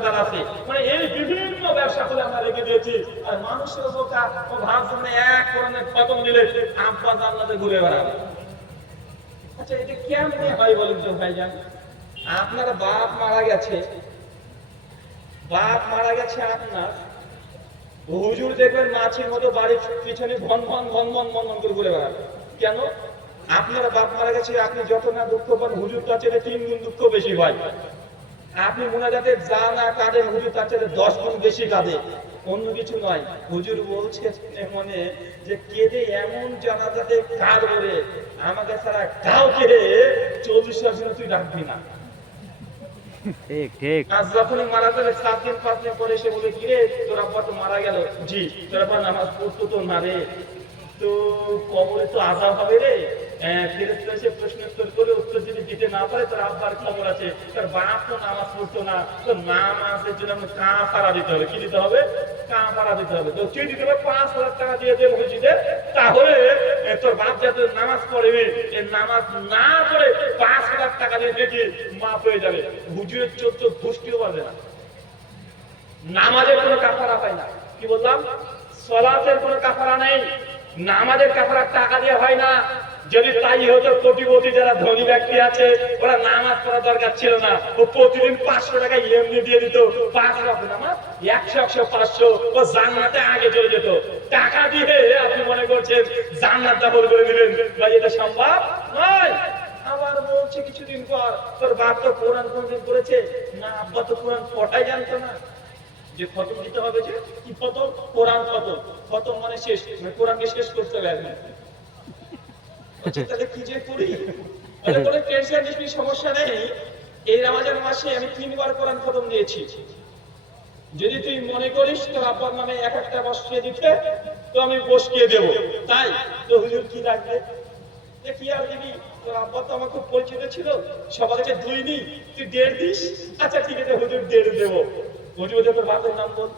দোকানদার আছে, মানে এই বিভিন্ন ব্যবসা করে আমরা রেখে দিয়েছি। আর মানুষের বোকা ও ভাবছে মানে এক কোরআনের খতম দিলে আব্বা জান্নাতে ঘুরে বেড়াবে। আচ্ছা এটা কেমনে হয় বলেন তো ভাইজান? আপনার বাপ মারা গেছে, বাপ মারা গেছে আপনার, হুজুর দেখবেন মাছের মতো বাড়ির পিছনে ঘন ঘন ঘন ঘন ঘন ঘন করে ঘুরে বেড়াবে। কেন? আপনার বাপ মারা গেছে, আপনি যত না দুঃখ পান হুজুর তার চেয়ে 3 গুণ দুঃখ বেশি হয়। আপনি মোনাজাতে যা না কাঁদেন হুজুর তার চেয়ে 10 গুণ বেশি কাঁদে, অন্য কিছু নয়। হুজুর বলছে মনে যে কেঁদে এমন জানাজাতে কাঁদ বলে আমাকে ছাড়া কাউকে 24 দিন তুই ডাকবি না। ঠিক ঠিক। আজ যখনই মারা যাবে 7 দিন 5 দিন পরে এসে বলে কি রে তোর আব্বা তো মারা গেল। জি তোর আব্বা নামাজ পড়তো তো না রে, তো কবরে তো আযাব হবে রে। ফেরেশতা এসে প্রশ্ন উত্তর করে উত্তর যদি দিতে না পারে তোর আব্বার খবর আছে, তোর বাপ তো নামাজ পড়তো না, তো নামাজের জন্য আমি কাফারা দিতে হবে। কি দিতে হবে? কাফারা দিতে হবে। তো তুই দিতে হবে 5,000 টাকা দিয়ে দে মসজিদে, তাহলে তোর বাপ যাতে নামাজ পড়বে, এই নামাজ না পড়ে 5,000 টাকা দিয়ে দেখি মাফ হয়ে যাবে। হুজুরের চোদ্দ গোষ্ঠীও পারবে না। নামাজের কোনো কাফারা হয় না। কি বললাম? সালাতের কোনো কাফারা নেই, নামাজের কাফারা টাকা দিয়ে হয় না। যদি তাই হতো কোটিপতি যারা ধনী ব্যক্তি আছে ওরা নামাজ পড়ার দরকার ছিল না, ও প্রতিদিন 500 টাকা এমনি দিয়ে দিত, 5 ওয়াক্ত নামাজ 100 100 500 ও জান্নাতে আগে চলে যেত। টাকা দিয়ে আপনি মনে করছেন জান্নাত দখল করে দিবেন, ভাই এটা সম্ভব নয়। আবার বলছে কিছুদিন পর তোর বাপ তো কোরআন কোনদিন পড়েছে না, আব্বা তো কোরআন পড়াই জানতো না। যে খতম দিতে হবে, যে কি খতম? কোরআন খতম। খতম মানে শেষ, মানে কোরআনকে শেষ করতে হবে। তাহলে কি যে করি? কোনো টেনশন নিস, সমস্যা নেই। এই রমজান মাসে আমি 3 বার কোরআন খতম দিয়েছি। যদি তুই মনে করিস তোর আব্বার নামে এক একটা বসিয়ে দিতে, তো আমি বসিয়ে দেব। তাই তো হুজুর কি রাখবে? কি আর দিবি? তোর আব্বা তো আমার খুব পরিচিত ছিল, সবার কাছে 2 নি, তুই 1.5 দিস। আচ্ছা ঠিক আছে হুজুর 1.5 দেবো। হুজুর তোর বাপের নাম বল,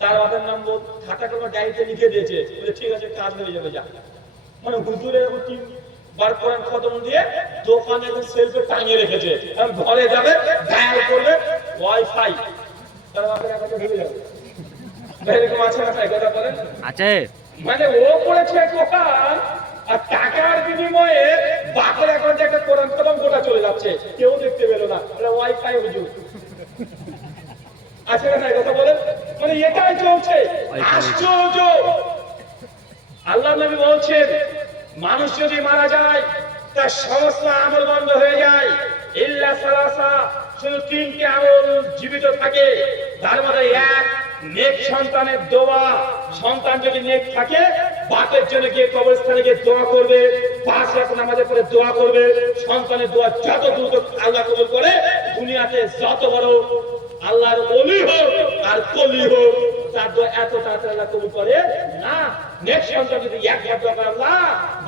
তার বাপের নাম বল, খাতা কোনো ডায়েরিতে লিখে দিয়েছে, বলে ঠিক আছে কাজ হয়ে যাবে যা। মানে হুজুরের 3 বার কোরআন খতম দিয়ে দোকানে সেলফে টাঙিয়ে রেখেছে, আর ঘরে যাবে ডায়াল করবে ওয়াইফাই, তার বাপের কাছে ঢুকে যাবে। এরকম আছে না? কথা বলেন আছে। মানে ও পড়েছে কোরআন আর টাকার বিনিময়ে বাপের অ্যাকাউন্টে একটা কোরআন খতম গোটা চলে যাচ্ছে, কেউ দেখতে পেল না। এটা ওয়াইফাই হুজুর আছে না? কথা বলেন, মানে এটাই চলছে। আশ্চর্য। আল্লাহ নবী বলছেন মানুষ যদি মারা যায় তার সমস্ত আমল বন্ধ হয়ে যায়, ইল্লা সালাসা, শুধু 3টে আমল জীবিত থাকে। তার মধ্যে 1 নেক সন্তানের দোয়া। সন্তান যদি নেক থাকে বাপের জন্য গিয়ে কবরস্থানে গিয়ে দোয়া করবে, 5 ওয়াক্ত নামাজে পড়ে দোয়া করবে। সন্তানের দোয়া যত দ্রুত আল্লাহ কবুল করে, দুনিয়াতে যত বড় আল্লাহর ওলি হোক আর কলি হোক, তার দোয়া এত তাড়াতাড়ি আল্লাহ কবুল করে না। নেক্সট সন্তান যদি একবার দোয়া করে, আল্লাহ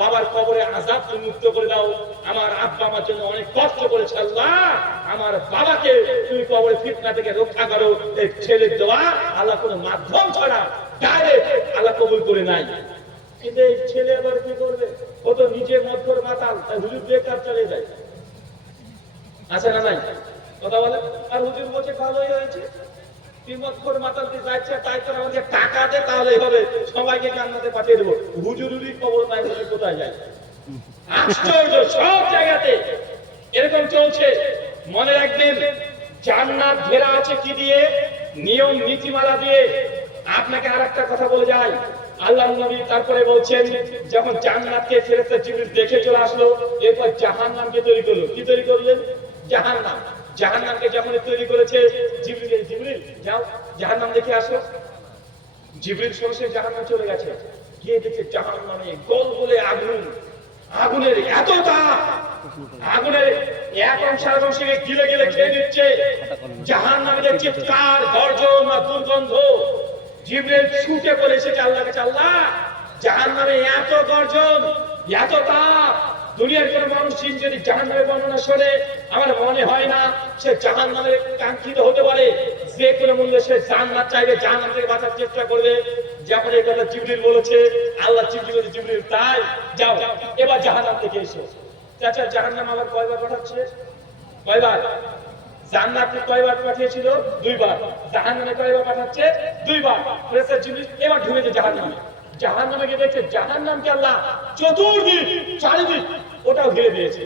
বাবার কবরে আযাব তুমি মুক্ত করে দাও, আমার আব্বা আমার জন্য অনেক কষ্ট করেছে, আল্লাহ আমার বাবাকে তুমি কবরে ফিতনা থেকে রক্ষা করো, এই ছেলের দোয়া আল্লাহ কোনো মাধ্যম ছাড়া ডাইরেক্ট আল্লাহ কবুল করে নাই। কিন্তু এই ছেলে আবার কি করবে? ও তো নিজে মধ্যর মাতাল, তাই হুজুর বেকার চলে যায়। আছে না নাই? কথা বলে। আর হুজুর বলছে ভালোই হয়েছে, তিমতখোর মাতালতে যাচ্ছে, তাই তো আমাদের টাকা দে তাহলেই হবে, সবাইকে জান্নাতে পাঠিয়ে দেবো। হুজুরেরই কবর নাই বলে কোথায় যায়? আশ্চর্য, সব জায়গাতে এরকম চলছে। মনে রাখবেন জান্নাত ঘেরা আছে কি দিয়ে? নিয়ম নীতিমালা দিয়ে। আপনাকে আরেকটা কথা বলে যায়, আল্লাহর নবী তারপরে বলছেন যখন জান্নাতকে ফেরেশতা জিবরিল দেখে চলে আসলো, এরপর জাহান্নামকে তৈরি করলো। কি তৈরি করলেন? জাহান্নাম। জাহান্নামকে যখন তৈরি করেছে জিবরিল, জিবরিল যাও জাহান্নাম দেখে আসো। জিবরিল সরাসরি জাহান্নামে চলে গেছে, গিয়ে দেখে জাহান্নামে গোলগোলে আগুন, আগুনের এত তাপ, আগুনের এক অংশ আর অংশকে গিলে গিলে খেয়ে দিচ্ছে। জাহান্নামীদের চিৎকার, গর্জন আর দুর্গন্ধ। জিবরিল ছুটে পড়ে এসেছে আল্লাহর কাছে, আল্লাহ জাহান্নামে এত গর্জন, এত তাপ, দুনিয়ার কোন মানুষ যদি জাহান্নামের বর্ণনা শোনে আমার মনে হয় না সে জাহান্নামের কাঙ্ক্ষিত হতে পারে। যে কোনো মূল্যে সে জান্নাত চাইবে, জাহান্নাম থেকে বাঁচার চেষ্টা করবে। যেমন এই কথা জিবরিল বলেছে, আল্লাহ জিবরিল তাই যাও এবার জাহান্নাম থেকে এসো। চাচা জাহান্নাম আবার কয়বার পাঠাচ্ছে? কয়বার? জান্নাতে কয়বার পাঠিয়েছিল? দুইবার। জাহান্নামে কয়বার পাঠাচ্ছে? দুইবার। ফেরেশতা জিবরিল এবার ঢুকেছে জাহান্নামে। জাহান্নামে গিয়ে দেখছে জাহান্নামকে আল্লাহ চতুর্দিক চারিদিক ওটাও ঘিরে দিয়েছে।